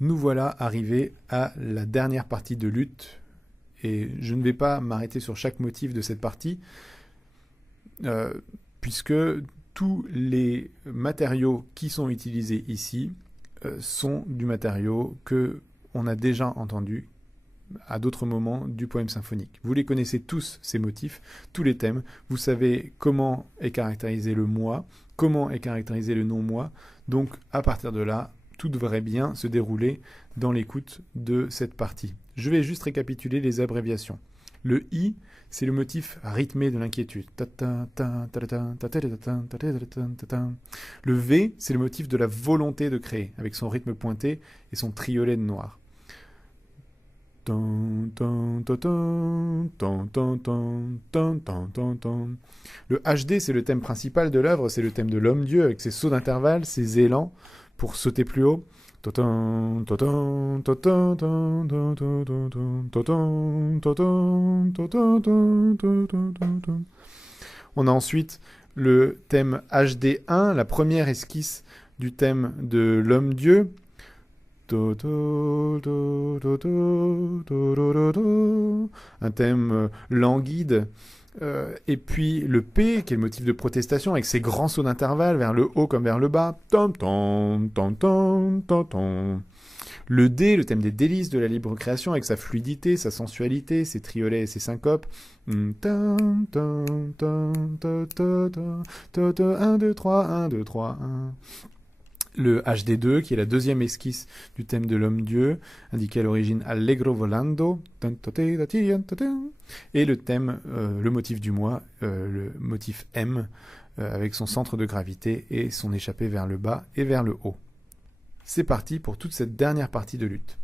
Nous voilà arrivés à la dernière partie de luth, et je ne vais pas m'arrêter sur chaque motif de cette partie, puisque tous les matériaux qui sont utilisés ici sont du matériau que on a déjà entendu à d'autres moments du poème symphonique. Vous les connaissez tous, ces motifs, tous les thèmes. Vous savez comment est caractérisé le moi, comment est caractérisé le non-moi. Donc, à partir de là, tout devrait bien se dérouler dans l'écoute de cette partie. Je vais juste récapituler les abréviations. Le I, c'est le motif rythmé de l'inquiétude. Le V, c'est le motif de la volonté de créer, avec son rythme pointé et son triolet de noir. Le HD, c'est le thème principal de l'œuvre, c'est le thème de l'homme-dieu, avec ses sauts d'intervalle, ses élans pour sauter plus haut. On a ensuite le thème HD1, la première esquisse du thème de l'homme-dieu. Un thème languide. Et puis le P, qui est le motif de protestation, avec ses grands sauts d'intervalle vers le haut comme vers le bas. Le D, le thème des délices de la libre création, avec sa fluidité, sa sensualité, ses triolets et ses syncopes. 1, 2, 3, 1, 2, 3, 1. Le HD2, qui est la deuxième esquisse du thème de l'homme-dieu, indiqué à l'origine Allegro volando, et le thème, le motif du moi, le motif M, avec son centre de gravité et son échappée vers le bas et vers le haut. C'est parti pour toute cette dernière partie de luth.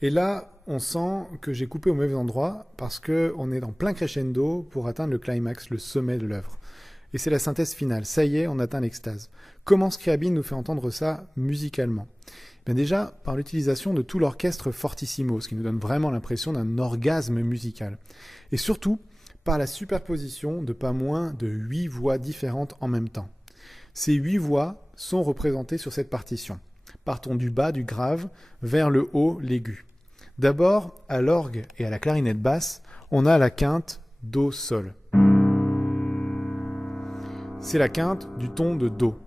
Et là, on sent que j'ai coupé au mauvais endroit parce qu'on est en plein crescendo pour atteindre le climax, le sommet de l'œuvre. Et c'est la synthèse finale. Ça y est, on atteint l'extase. Comment Scriabine nous fait entendre ça musicalement ? Bien déjà, par l'utilisation de tout l'orchestre fortissimo, ce qui nous donne vraiment l'impression d'un orgasme musical. Et surtout, par la superposition de pas moins de 8 voix différentes en même temps. Ces 8 voix sont représentées sur cette partition. Partons du bas, du grave, vers le haut, l'aigu. D'abord, à l'orgue et à la clarinette basse, on a la quinte Do-Sol. C'est la quinte du ton de Do.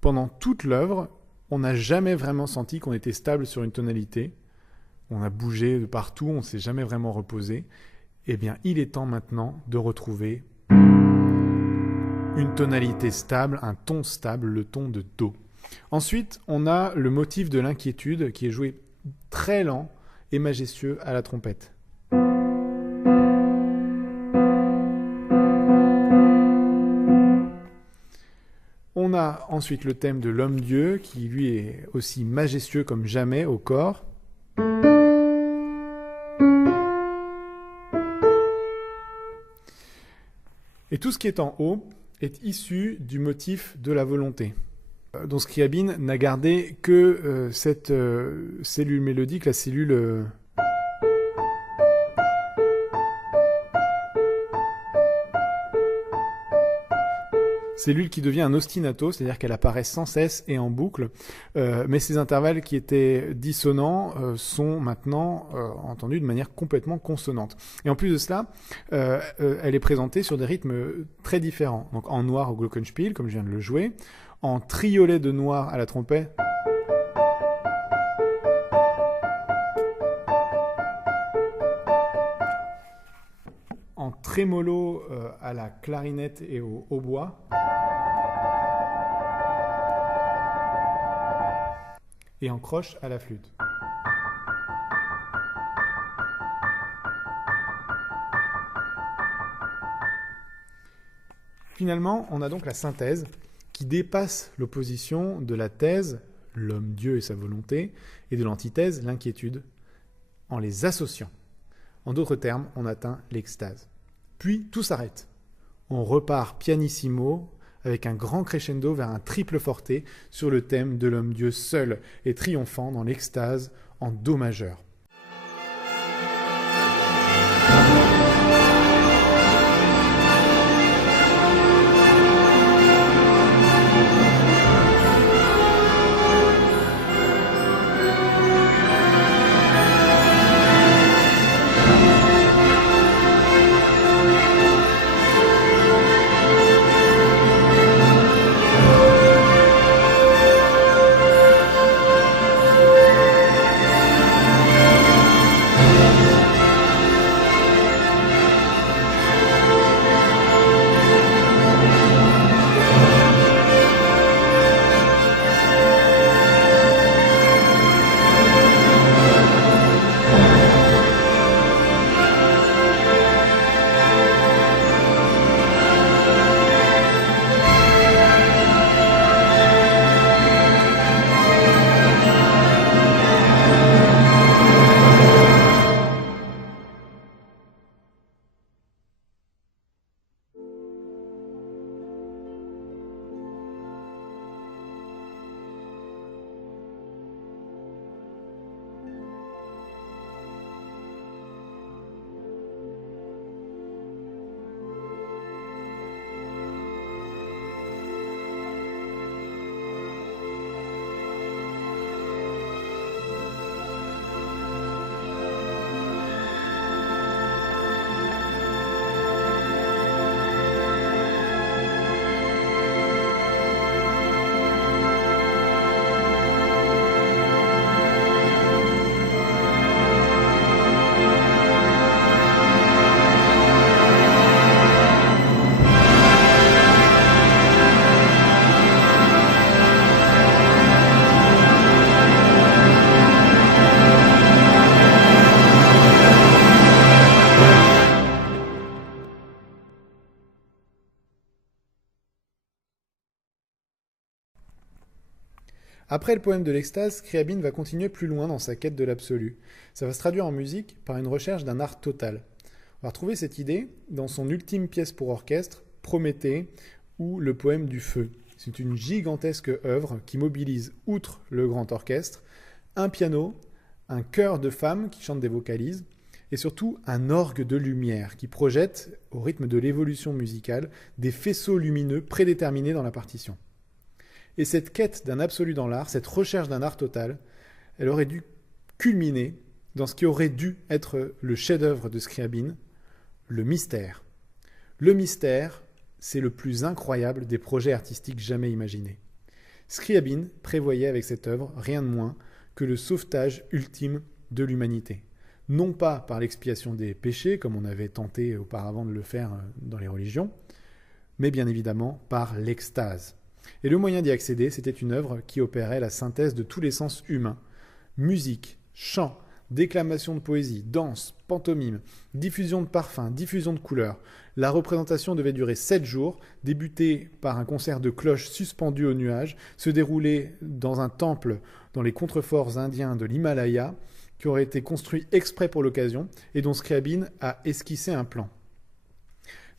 Pendant toute l'œuvre, on n'a jamais vraiment senti qu'on était stable sur une tonalité. On a bougé de partout, on ne s'est jamais vraiment reposé. Eh bien, il est temps maintenant de retrouver une tonalité stable, un ton stable, le ton de Do. Ensuite, on a le motif de l'inquiétude qui est joué très lent et majestueux à la trompette. On a ensuite le thème de l'homme-dieu qui lui est aussi majestueux comme jamais au corps. Et tout ce qui est en haut est issu du motif de la volonté. Donc Scriabine n'a gardé que cette cellule mélodique, la cellule... cellule qui devient un ostinato, c'est-à-dire qu'elle apparaît sans cesse et en boucle, mais ces intervalles qui étaient dissonants sont maintenant entendus de manière complètement consonante. Et en plus de cela, elle est présentée sur des rythmes très différents. Donc en noir au glockenspiel, comme je viens de le jouer, en triolet de noir à la trompette, en trémolo à la clarinette et au hautbois, et en croche à la flûte. Finalement, on a donc la synthèse qui dépasse l'opposition de la thèse, l'homme-dieu et sa volonté, et de l'antithèse, l'inquiétude, en les associant. En d'autres termes, on atteint l'extase. Puis tout s'arrête. On repart pianissimo avec un grand crescendo vers un triple forté sur le thème de l'homme-dieu seul et triomphant dans l'extase en do majeur. Après le poème de l'extase, Scriabine va continuer plus loin dans sa quête de l'absolu. Ça va se traduire en musique par une recherche d'un art total. On va retrouver cette idée dans son ultime pièce pour orchestre, Prométhée, ou le poème du feu. C'est une gigantesque œuvre qui mobilise, outre le grand orchestre, un piano, un chœur de femmes qui chantent des vocalises, et surtout un orgue de lumière qui projette, au rythme de l'évolution musicale, des faisceaux lumineux prédéterminés dans la partition. Et cette quête d'un absolu dans l'art, cette recherche d'un art total, elle aurait dû culminer dans ce qui aurait dû être le chef-d'œuvre de Scriabine, le mystère. Le mystère, c'est le plus incroyable des projets artistiques jamais imaginés. Scriabine prévoyait avec cette œuvre rien de moins que le sauvetage ultime de l'humanité. Non pas par l'expiation des péchés, comme on avait tenté auparavant de le faire dans les religions, mais bien évidemment par l'extase. Et le moyen d'y accéder, c'était une œuvre qui opérait la synthèse de tous les sens humains. Musique, chant, déclamation de poésie, danse, pantomime, diffusion de parfums, diffusion de couleurs. La représentation devait durer 7 jours, débuter par un concert de cloches suspendu au nuage, se dérouler dans un temple dans les contreforts indiens de l'Himalaya, qui aurait été construit exprès pour l'occasion et dont Scriabine a esquissé un plan.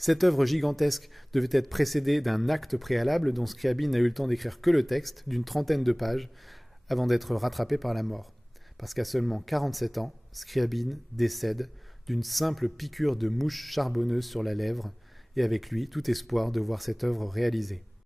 Cette œuvre gigantesque devait être précédée d'un acte préalable dont Scriabine n'a eu le temps d'écrire que le texte, d'une 30aine de pages, avant d'être rattrapé par la mort. Parce qu'à seulement 47 ans, Scriabine décède d'une simple piqûre de mouche charbonneuse sur la lèvre, et avec lui tout espoir de voir cette œuvre réalisée.